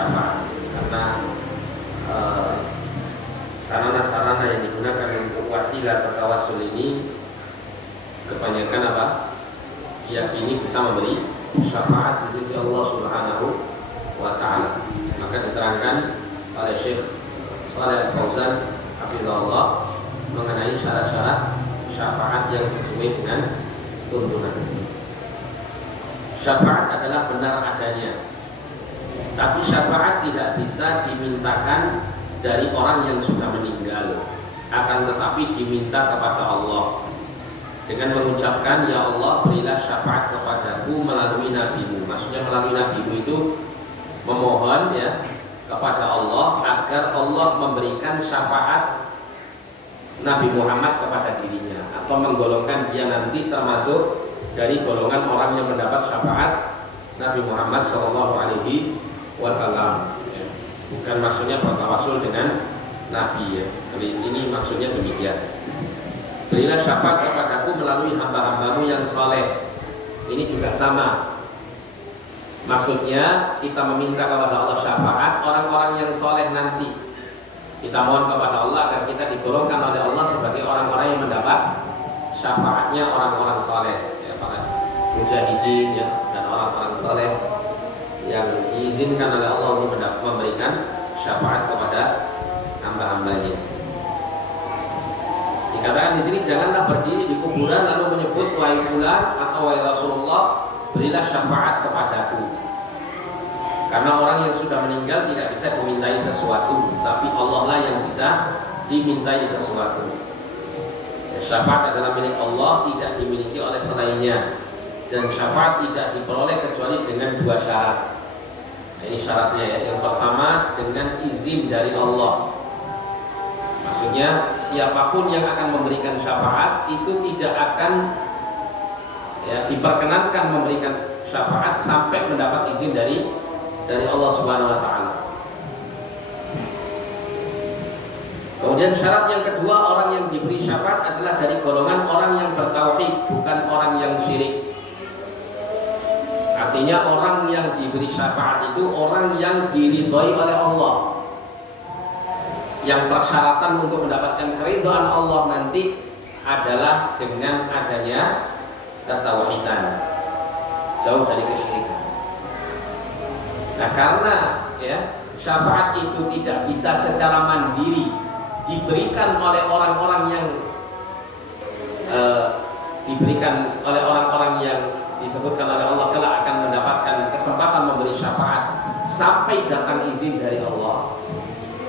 syafaat, karena sarana-sarana yang digunakan untuk wasilah atau tawasul ini kebanyakan apa? Diyakini bisa memberi syafaat di sisi Allah Subhanahu wa Ta'ala. Maka diterangkan oleh Syekh Shalih Al-Fauzan hafizahullah mengenai syarat-syarat syafaat yang sesuai dengan tuntunan. Syafaat adalah benar adanya, tapi syafaat tidak bisa dimintakan dari orang yang sudah meninggal, akan tetapi diminta kepada Allah dengan mengucapkan, ya Allah berilah syafaat kepadaku melalui nabimu. Maksudnya melalui nabimu itu memohon ya kepada Allah agar Allah memberikan syafaat Nabi Muhammad kepada dirinya, atau menggolongkan dia nanti termasuk dari golongan orang yang mendapat syafaat Nabi Muhammad SAW. Bukan maksudnya bertawasul dengan Nabi ya. Ini maksudnya demikian. Berilah syafaat kepadaku melalui hamba-hambamu yang soleh. Ini juga sama. Maksudnya kita meminta kepada Allah syafaat orang-orang yang soleh nanti. Kita mohon kepada Allah agar kita digolongkan oleh Allah sebagai orang-orang yang mendapat syafaatnya orang-orang soleh, ya, para mujahidin ya, dan orang-orang soleh yang diizinkan oleh Allah untuk memberikan syafaat kepada hamba-hambanya. Dikatakan di sini, janganlah berdiri di kuburan lalu menyebut wahai fulan atau wahai Rasulullah berilah syafaat kepadaku. Karena orang yang sudah meninggal tidak bisa dimintai sesuatu, tapi Allah lah yang bisa dimintai sesuatu. Syafaat adalah milik Allah, tidak dimiliki oleh selainnya, dan syafaat tidak diperoleh kecuali dengan dua syarat. Nah, ini syaratnya ya. Yang pertama dengan izin dari Allah. Maksudnya siapapun yang akan memberikan syafaat itu tidak akan ya, diperkenankan memberikan syafaat sampai mendapat izin dari Allah Subhanahu wa Ta'ala. Kemudian syarat yang kedua, orang yang diberi syafaat adalah dari golongan orang yang bertauhid, bukan orang yang syirik. Artinya orang yang diberi syafaat itu orang yang diridhoi oleh Allah, yang persyaratan untuk mendapatkan keridhaan Allah nanti adalah dengan adanya ketauhidan, jauh dari kesyirikan. Nah, karena ya syafaat itu tidak bisa secara mandiri diberikan oleh orang-orang yang disebutkan oleh Allah kelak akan mendapatkan kesempatan memberi syafaat sampai datang izin dari Allah.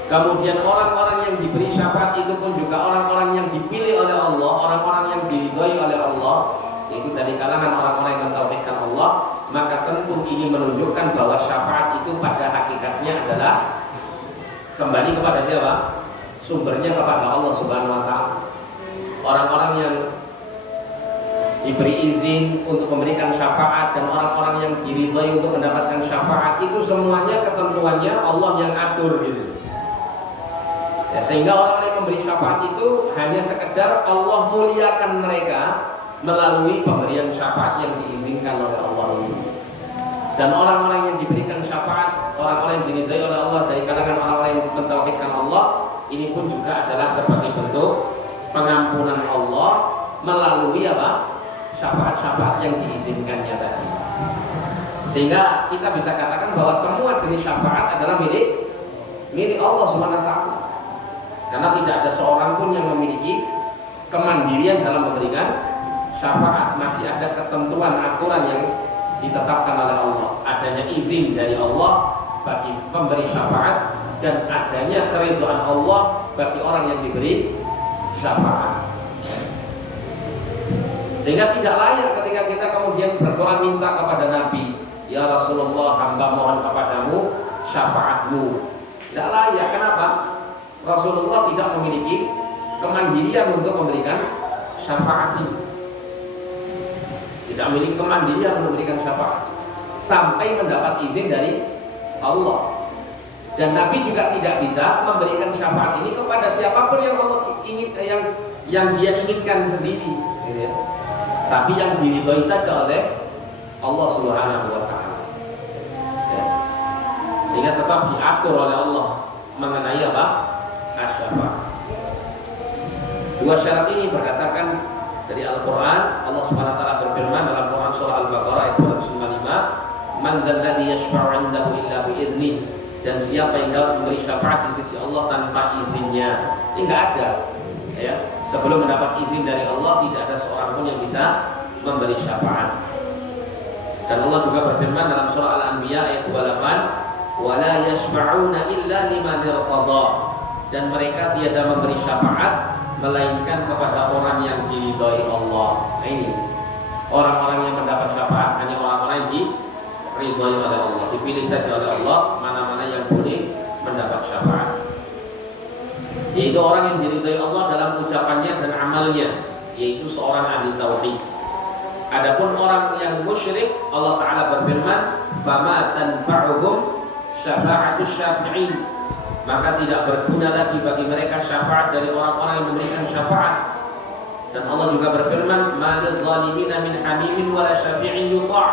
Kemudian orang-orang yang diberi syafaat itu pun juga orang-orang yang dipilih oleh Allah, orang-orang yang diridhoi oleh Allah, yaitu dari kalangan orang-orang yang mentauhidkan Allah. Maka tentu ini menunjukkan bahwa syafaat itu pada hakikatnya adalah kembali kepada siapa? Sumbernya kepada Allah Subhanahu wa Ta'ala. Orang-orang yang diberi izin untuk memberikan syafaat dan orang-orang yang diridhoi untuk mendapatkan syafaat itu semuanya ketentuannya Allah yang atur gitu. Ya, sehingga orang yang memberi syafaat itu hanya sekedar Allah muliakan mereka melalui pemberian syafaat yang diizinkan oleh Allah ini. Dan orang-orang yang diberikan syafaat, orang-orang yang diridhai oleh Allah dari kalangan orang-orang yang mentauhidkan Allah, ini pun juga adalah sebagai bentuk pengampunan Allah melalui apa? Syafaat-syafaat yang diizinkannya tadi. Sehingga kita bisa katakan bahwa semua jenis syafaat adalah milik Allah Subhanahu wa Ta'ala. Karena tidak ada seorang pun yang memiliki kemandirian dalam memberikan syafaat. Masih ada ketentuan aturan yang ditetapkan oleh Allah, adanya izin dari Allah bagi pemberi syafaat dan adanya keridhaan Allah bagi orang yang diberi syafaat. Sehingga tidak layak ketika kita kemudian berdoa minta kepada Nabi, ya Rasulullah hamba mohon kepadamu syafaatmu. Tidak layak. Kenapa? Rasulullah tidak memiliki kemandirian untuk memberikan syafaat ini. Tidak memiliki kemandirian untuk memberikan syafaat sampai mendapat izin dari Allah. Dan Nabi juga tidak bisa memberikan syafaat ini kepada siapapun yang Allah ingin, yang dia inginkan sendiri, gitu ya. Tapi yang diridhoi saja oleh Allah Subhanahu wa Ta'ala. Ya. sehingga tetap diatur oleh Allah mengenai apa? Asy-syafa'ah. Dua syarat ini berdasarkan dari Al-Quran. Allah Subhanahu wa ta'ala berfirman dalam Quran surah Al-Baqarah ayat 255, man dzalladzi yashfa'u 'indahu illa bi'idznih, dan siapa yang dapat memberi syafaat di sisi Allah tanpa izinnya. Ini enggak ada, ya. Sebelum mendapat izin dari Allah tidak ada seorang pun yang bisa memberi syafaat. Dan Allah juga berfirman dalam surah Al-Anbiya ayat 28, wala yashfa'una illa liman irtada, dan mereka tiada memberi syafaat melainkan kepada orang yang diridhai Allah. Nah, ini orang-orang yang mendapat syafaat hanya orang-orang yang diridhai oleh Allah, dipilih saja oleh Allah mana-mana yang boleh mendapat syafaat, yaitu orang yang diridhai Allah dalam ucapannya dan amalnya, yaitu seorang ahli tauhid. Adapun orang yang musyrik, Allah Ta'ala berfirman, fama tanfa'uhum syafa'atus syafi'in, maka tidak berguna lagi bagi mereka syafaat dari orang-orang yang memberikan syafaat. Dan Allah juga berfirman, malil zalimina min hamimin wala syafi'in yuta',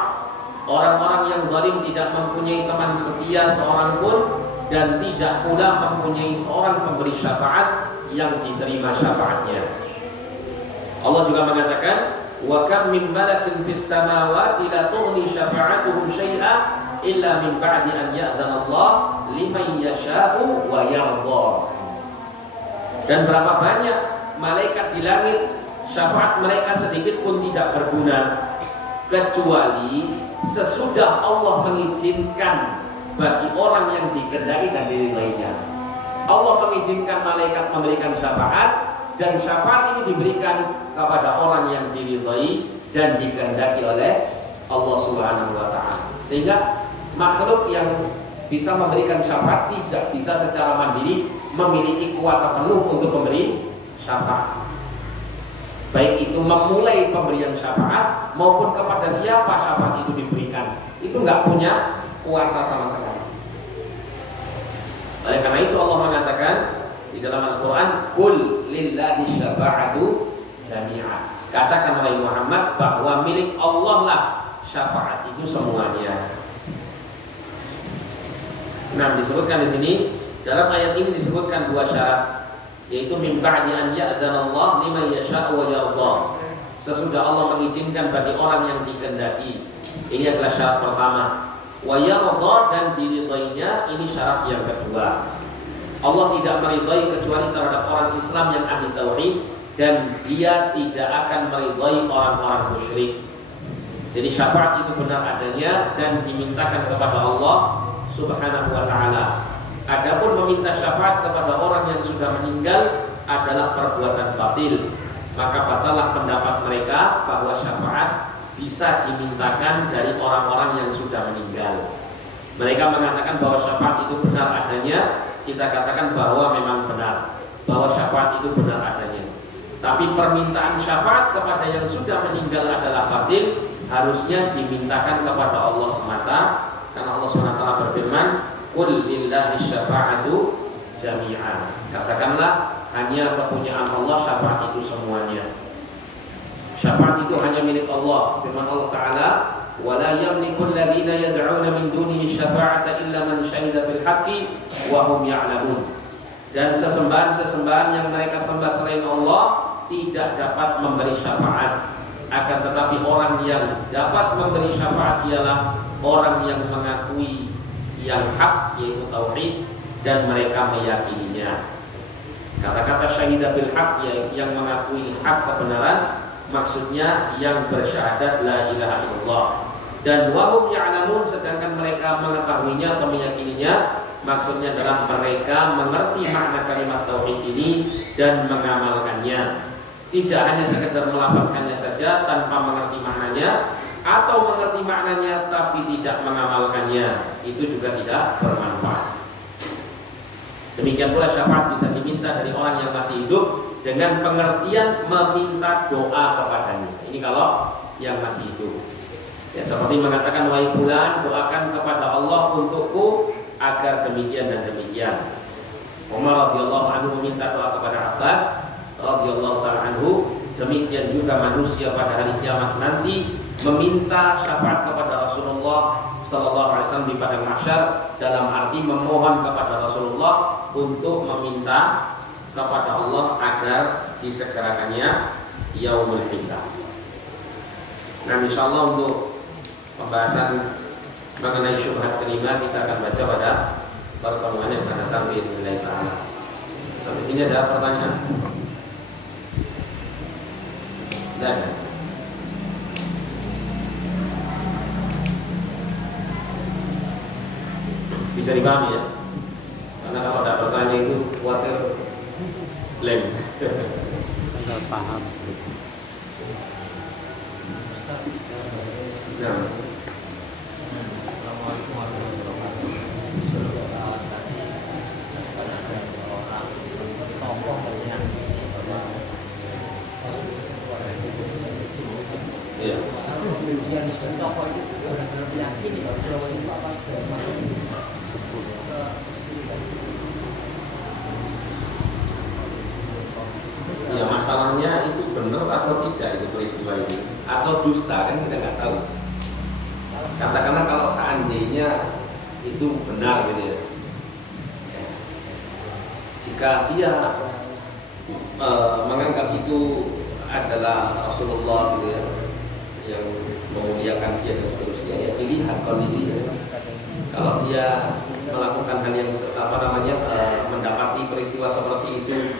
orang-orang yang zalim tidak mempunyai teman setia seorang pun, dan tidak pula mempunyai seorang pemberi syafaat yang diterima syafaatnya. Allah juga mengatakan, wa kam min malakin fis samawati la tughni syafa'atuhum syai'a illa min ba'di an ya'dzana Allah liman yasha'u wa yarda. Dan berapa banyak malaikat di langit, syafaat mereka sedikit pun tidak berguna kecuali sesudah Allah mengizinkan bagi orang yang dikehendaki dan diridainya. Allah mengizinkan malaikat memberikan syafaat, dan syafaat ini diberikan kepada orang yang diridai dan dikehendaki oleh Allah Subhanahu wa ta'ala. Sehingga makhluk yang bisa memberikan syafaat tidak bisa secara mandiri memiliki kuasa penuh untuk memberi syafaat, baik itu memulai pemberian syafaat maupun kepada siapa syafaat itu diberikan, itu nggak punya kuasa sama sekali. Oleh karena itu Allah mengatakan di dalam Al-Quran, qul lillahi syafa'atu jami'a, katakan wahai Muhammad bahwa milik Allah lah syafaat itu semuanya. Nah, disebutkan di sini dalam ayat ini disebutkan dua syarat, yaitu min ba'di an ya'dzana Allah liman yasha'u wa yarda, sesudah Allah mengizinkan bagi orang yang dikehendaki. Ini adalah syarat pertama. Wa yarda, dan diridainya, ini syarat yang kedua. Allah tidak meridai kecuali terhadap orang Islam yang ahli tauhid, dan dia tidak akan meridai orang-orang musyrik. Jadi syafaat itu benar adanya dan dimintakan kepada Allah Subhanahu wa ta'ala. Adapun meminta syafaat kepada orang yang sudah meninggal adalah perbuatan batil, maka batallah pendapat mereka bahwa syafaat bisa dimintakan dari orang-orang yang sudah meninggal. Mereka mengatakan bahwa syafaat itu benar adanya. Kita katakan bahwa memang benar, bahwa syafaat itu benar adanya. Tapi permintaan syafaat kepada yang sudah meninggal adalah batil, harusnya dimintakan kepada Allah semata. Karena Allah SWT berfirman, qul lillahi syafa'atu jami'an, katakanlah hanya kepunyaan Allah syafaat itu semuanya. Syafaat itu hanya milik Allah. Firman Allah Ta'ala, wala yamliku alladhina yad'una min dunihi syafa'ata illa man syahida bil haqqi wa hum ya'lamun. Dan sesembahan-sesembahan yang mereka sembah selain Allah tidak dapat memberi syafaat, akan tetapi orang yang dapat memberi syafaat ialah orang yang mengakui yang hak, yaitu tauhid, dan mereka meyakininya. Kata-kata syahidah bil haq, yang mengakui hak kebenaran, maksudnya yang bersyahadat la ilaha illallah. Dan wahum ya'lamun, sedangkan mereka mengetahuinya atau meyakininya, maksudnya adalah mereka mengerti makna kalimat tauhid ini dan mengamalkannya. Tidak hanya sekedar melafazkannya saja tanpa mengerti maknanya, atau mengerti maknanya tapi tidak mengamalkannya, itu juga tidak bermanfaat. Demikian pula syafaat bisa diminta dari orang yang masih hidup dengan pengertian meminta doa kepadanya. Ini kalau yang masih hidup, ya, seperti mengatakan wahai fulan, doakan kepada Allah untukku agar demikian dan demikian. Umar radhiyallahu anhu meminta doa kepada Abbas radhiyallahu ta'ala anhu. Demikian juga manusia pada hari kiamat nanti meminta syafaat kepada Rasulullah sallallahu alaihi wasallam di padang mahsyar. dalam arti memohon kepada Rasulullah untuk meminta kepada Allah agar disegerakannya yaumul hisab. Nah, insyaallah untuk pembahasan mengenai syubhat kelima kita akan baca pada pertemuan yang akan datang biidznillah taala. Sampai sini ada pertanyaan? Dan bisa dipahami ya, karena kalau ada pertanyaan itu khawatir lem. Tidak paham. Nah, Assalamualaikum warahmatullahi wabarakatuh. Tadi ada seorang tokoh yang iya. kemudian si tokoh itu benar-benar meyakini bahwa Rasulullah sudah masuk ke Ya, masalahnya itu benar atau tidak itu peristiwa ini, atau dusta kan kita nggak tahu. Katakanlah kalau seandainya itu benar gitu ya, jika dia menganggap itu adalah Rasulullah gitu ya, yang memuliakan dia dan seterusnya, ya dilihat kondisinya. Kalau dia melakukan hal yang mendapati peristiwa seperti itu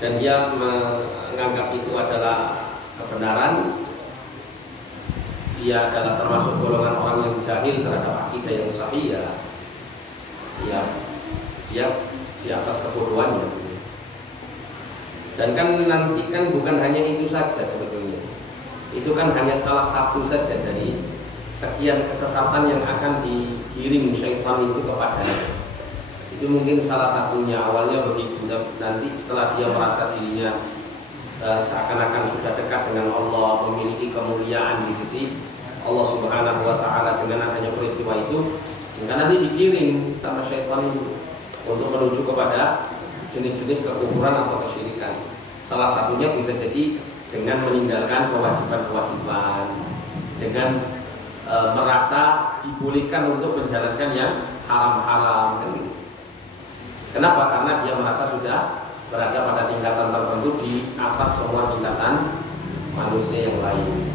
dan dia menganggap itu adalah kebenaran, dia adalah termasuk golongan orang yang jahil terhadap akidah yang sahih, ya dia di atas kebodohannya. Dan kan nanti kan bukan hanya itu saja sebetulnya, itu kan hanya salah satu saja dari sekian kesesatan yang akan digiring syaitan itu kepadanya. Itu mungkin salah satunya. Awalnya begitu, nanti setelah dia merasa dirinya seakan-akan sudah dekat dengan Allah, memiliki kemuliaan di sisi Allah Subhanahu wa Ta'ala dengan adanya peristiwa itu, maka nanti digiring sama syaitan itu untuk menuju kepada jenis-jenis kekufuran atau kesyirikan. Salah satunya bisa jadi dengan meninggalkan kewajiban-kewajiban, dengan merasa dibolehkan untuk menjalankan yang haram-haram kan gitu. Kenapa? Karena dia merasa sudah berada pada tingkatan tertentu di atas semua tingkatan manusia yang lain.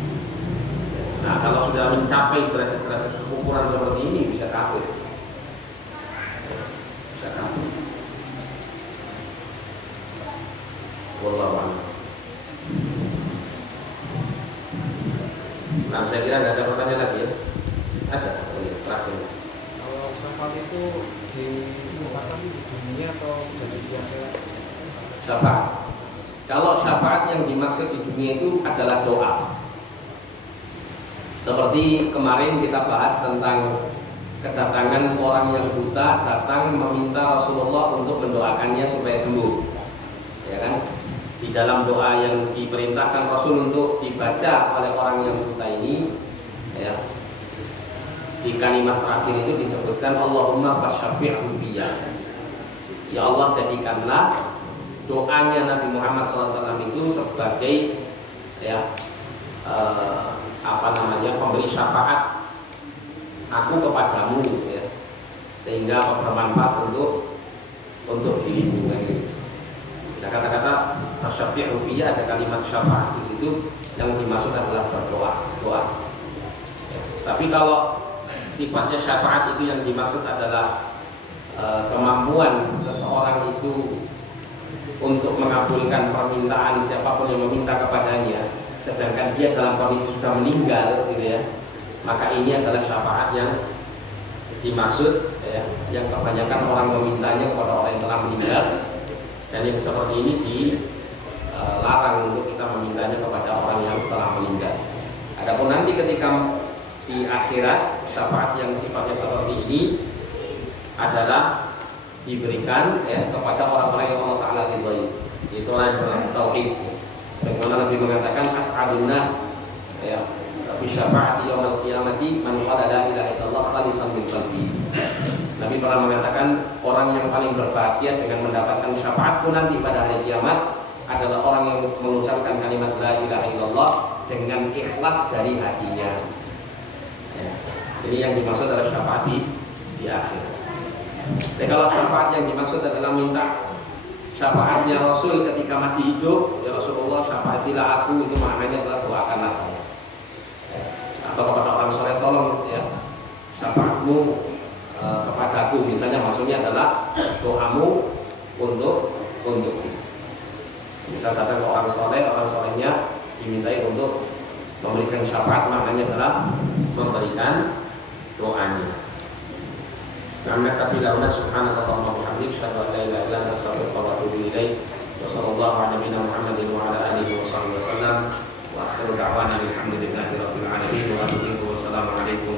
Nah, kalau sudah mencapai derajat-derajat kekufuran seperti ini, bisa kafir. Bisa kafir. Wallahu a'lam. Nah, saya kira nggak ada pertanyaan lagi ya. Ada? Oh, ya, terakhir. Kalau syafaat itu dilakukan di dunia atau jadi di akhirat? Syafaat. Kalau syafaat yang dimaksud di dunia itu adalah doa. Seperti kemarin kita bahas tentang kedatangan orang yang buta datang meminta Rasulullah untuk mendoakannya supaya sembuh. Ya kan? Di dalam doa yang diperintahkan Rasul untuk dibaca oleh orang yang buta ini, ya, di kalimat terakhir itu disebutkan Allahumma fasyafi'hu fiyya. Ya Allah, jadikanlah doanya Nabi Muhammad SAW itu sebagai pemberi syafaat aku kepadamu, ya, sehingga bermanfaat untuk dirimu. Nah, kata-kata fasyafi'hu fiyya, ada kalimat syafaat di situ yang dimaksud adalah doa. Ya. Tapi kalau sifatnya syafaat itu yang dimaksud adalah kemampuan seseorang itu untuk mengabulkan permintaan siapapun yang meminta kepadanya, sedangkan dia dalam kondisi sudah meninggal, gitu ya, maka ini adalah syafaat yang dimaksud, ya, yang kebanyakan orang memintanya kepada orang yang telah meninggal. Dan yang seperti ini dilarang untuk kita memintanya kepada orang yang telah meninggal. Adapun nanti ketika di akhirat, syafaat yang sifatnya seperti ini adalah diberikan, ya, kepada orang-orang yang Allah Ta'ala ridhoi. Itulah yang bertauhid. Sebagaimana Nabi mengatakan as'adun nas, ya, bi syafaati yaumil qiyamati man qala la ilaha illallah khalisan min qalbi. Nabi pernah mengatakan orang yang paling berbahagia dengan mendapatkan syafaatku nanti pada hari kiamat adalah orang yang mengucapkan kalimat la ilaha illallah dengan ikhlas dari hatinya. Ya. Jadi yang dimaksud adalah syafaat di akhir. Jadi kalau syafaat yang dimaksud adalah minta syafaatnya Rasul ketika masih hidup, ya Rasulullah syafaatilah aku, itu maknanya adalah doakanlah saya. Atau kepada orang soleh, tolong ya syafaatmu kepadaku, misalnya maksudnya adalah doamu untuk misal datang ke orang solehnya dimintai untuk memberikan syafaat, maknanya adalah memberikan doanya. Subhanaka Allahumma